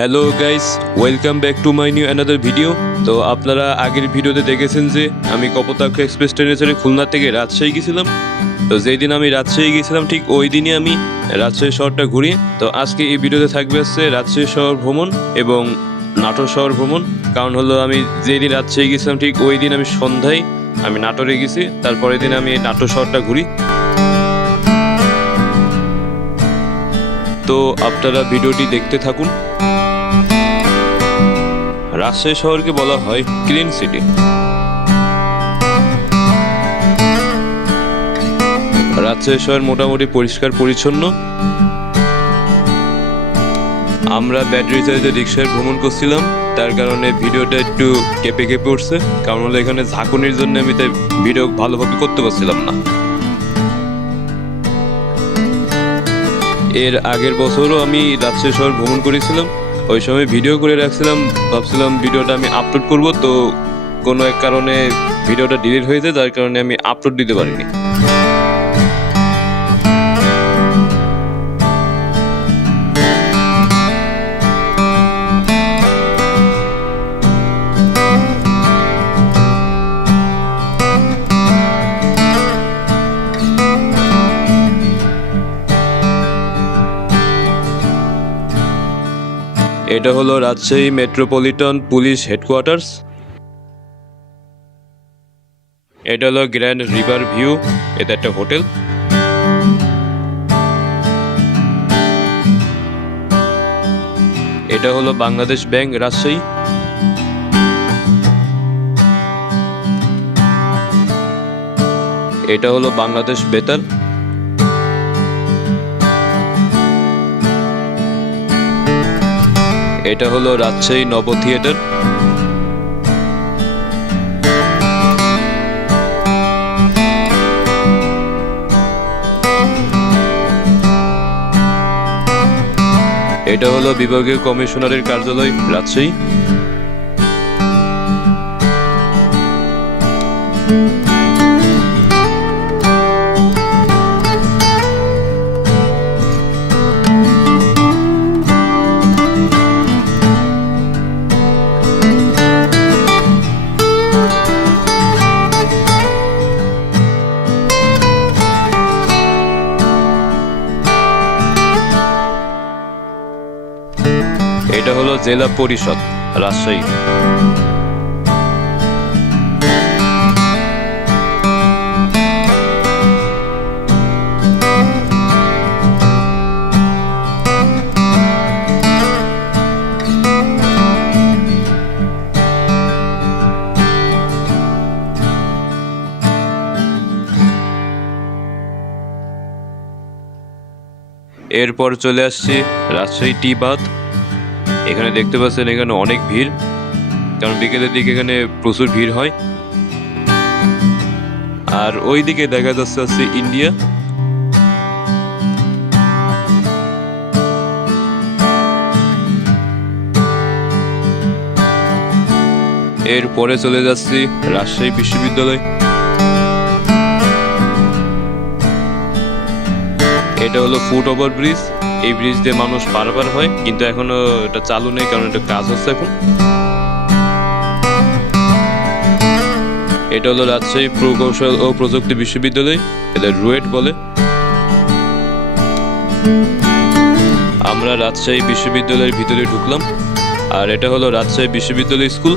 Hello guys welcome back to my new another video তো আপনারা আগের ভিডিওতে দেখেছেন যে আমি কপোতাক্ষ এক্সপ্রেস ট্রেনে চড়ে খুলনা থেকে রাজশাহী গেছিলাম। তো যেই দিন আমি রাজশাহী গেছিলাম, ঠিক ওই দিনই আমি রাজশাহী শহরটা ঘুরি। তো আজকে এই ভিডিওতে থাকবে হচ্ছে রাজশাহী শহর ভ্রমণ এবং নাটোর শহর ভ্রমণ। কারণ হলো আমি যেই দিন রাজশাহী গেছিলাম, ঠিক ওই দিন আমি সন্ধ্যায় আমি নাটোরে গেছি। তারপরের দিন আমি নাটোর শহরটা ঘুরি। তো আপনারা ভিডিওটি দেখতে থাকুন। রাজশাহী শহরকে বলা হয় ক্লিন সিটি রাজশাহী শহর মোটামুটি পরিষ্কার, পরিচ্ছন্ন। আমরা ব্যাটারি চালিত রিক্সায় ভ্রমণ করছিলাম। তার কারণে ভিডিওটা একটু কেঁপে কেঁপে উঠছে। কারণ হলো এখানে ঝাঁকুনির জন্য আমি তাই ভিডিও ভালোভাবে করতে পারছিলাম না। এর আগের বছরও আমি রাজশাহী শহর ভ্রমণ করেছিলাম। ওই সময় ভিডিও করে রাখছিলাম, ভাবছিলাম ভিডিওটা আমি আপলোড করব, তো কোনো এক কারণে ভিডিওটা ডিলিট হয়েছে যার কারণে আমি আপলোড দিতে পারিনি। এটা হলো রাজশাহী মেট্রোপলিটন পুলিশ হেডকোয়ার্টার্স। এটা হলো গ্র্যান্ড রিভার ভিউ, এটা একটা হোটেল। এটা হলো বাংলাদেশ ব্যাংক, রাজশাহী। এটা হলো বাংলাদেশ বেতার। এটা হলো রাজশাহী নব থিয়েটার। এটা হলো বিভাগীয় কমিশনারের কার্যালয় রাজশাহী। জেলা পরিষদ রাজশাহী। এরপর চলে আসছি রাজশাহী টি বাঁধ। এখানে দেখতে পাচ্ছেন এখানে অনেক ভিড়। কারণ বিকেলের দিকে এখানে প্রচুর ভিড় হয়। আর ওই দিকে দেখা যাচ্ছে হচ্ছে ইন্ডিয়া। এরপরে চলে যাচ্ছি রাজশাহী বিশ্ববিদ্যালয়। এটা হলো ফুট ওভার ব্রিজ। এই ব্রিজ দিয়ে মানুষ পারাপার হয়, কিন্তু এখনও এটা চালু নেই, কারণ এটা কাজ হচ্ছে এখন। এটা হলো রাজশাহী প্রকৌশল ও প্রযুক্তি বিশ্ববিদ্যালয় এটা রুয়েট বলে। আমরা রাজশাহী বিশ্ববিদ্যালয়ের ভিতরে ঢুকলাম, আর এটা হলো রাজশাহী বিশ্ববিদ্যালয় স্কুল।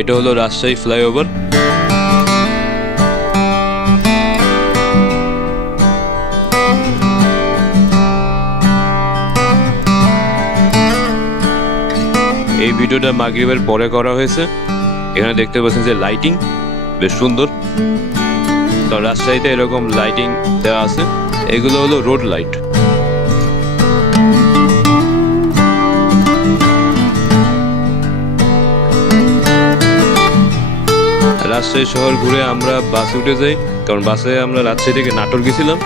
এটা হলো রাজশাহী ফ্লাইওভার। এই ভিডিওটা মাগরিবের পরে করা হয়েছে। এখানে দেখতে পাচ্ছেন যে লাইটিং বেশ সুন্দর। তো রাজশাহীতে এরকম লাইটিং দেওয়া আছে। এগুলো হলো রোড লাইট রাজশাহী শহর ঘুরে আমরা বাসে উঠে যাই, কারণ বাসে আমরা রাজশাহী থেকে নাটোর গেছিলাম।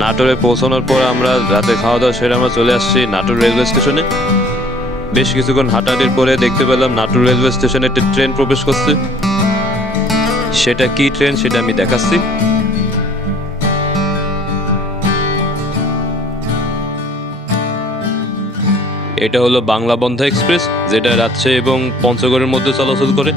নাটোরে পৌঁছানোর পর আমরা রাতে খাওয়া দাওয়া সেরে আমরা চলে আসছি নাটোর রেলওয়ে স্টেশনে। বেশ কিছুক্ষণ হাঁটাহাঁটির পরে দেখতে পেলাম নাটোর রেলওয়ে স্টেশনে একটি ট্রেন প্রবেশ করছে। সেটা কি ট্রেন সেটা আমি দেখাচ্ছি। এটা হলো বাংলা বন্ধ এক্সপ্রেস যেটা রাজশাহী এবং পঞ্চগড়ের মধ্যে চলাচল করে।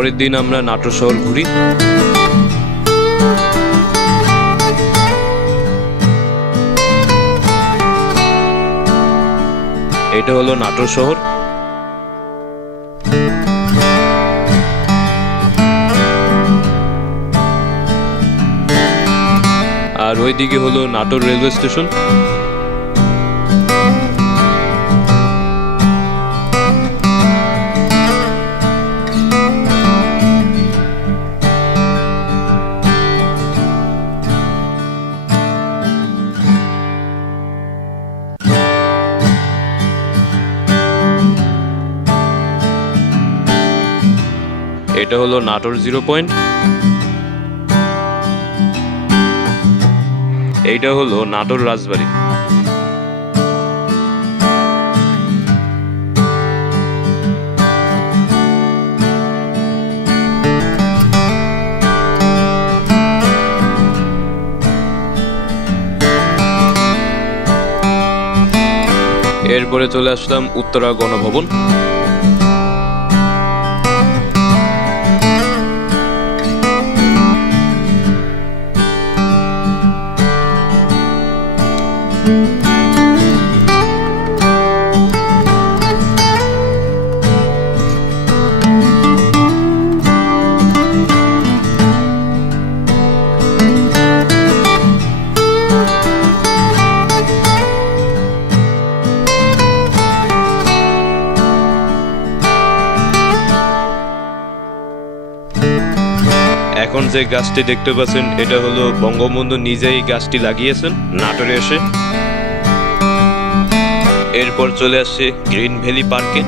পরের দিন আমরা নাটোর শহর ঘুরি। এটা হলো নাটোর শহর। আর ওইদিকে হলো নাটোর রেলওয়ে স্টেশন। এটা হলো নাটোর জিরো পয়েন্ট। এইটা হলো নাটোর রাজবাড়ি। এরপরে চলে আসলাম উত্তরা গণভবন। যে গাছটি দেখতে পাচ্ছেন, এটা হলো বঙ্গবন্ধু নিজেই গাছটি লাগিয়েছেন, নাটোরে এসে। এরপর চলে আসছে গ্রিন ভ্যালি পার্কে।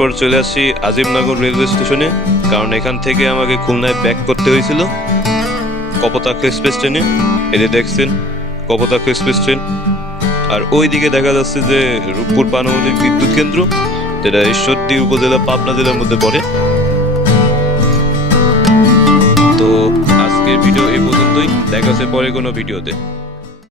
এরপর চলে আসি আজিমনগর রেলওয়ে স্টেশনে, কারণ এখান থেকে আমাকে খুলনায় ব্যাক করতে হয়েছিল। কপোতাক্ষ এক্সপ্রেস ট্রেনে, এই যে দেখছেন, কপোতাক্ষ এক্সপ্রেস ট্রেন। আর ওই দিকে দেখা যাচ্ছে যে রূপপুর পানমৌলিক বিদ্যুৎ কেন্দ্র, যেটা ঈশ্বরদি উপজেলা পাবনা জেলার মধ্যে পড়ে। তো আজকের ভিডিও এই পর্যন্তই। দেখা আছে পরে কোনো ভিডিওতে।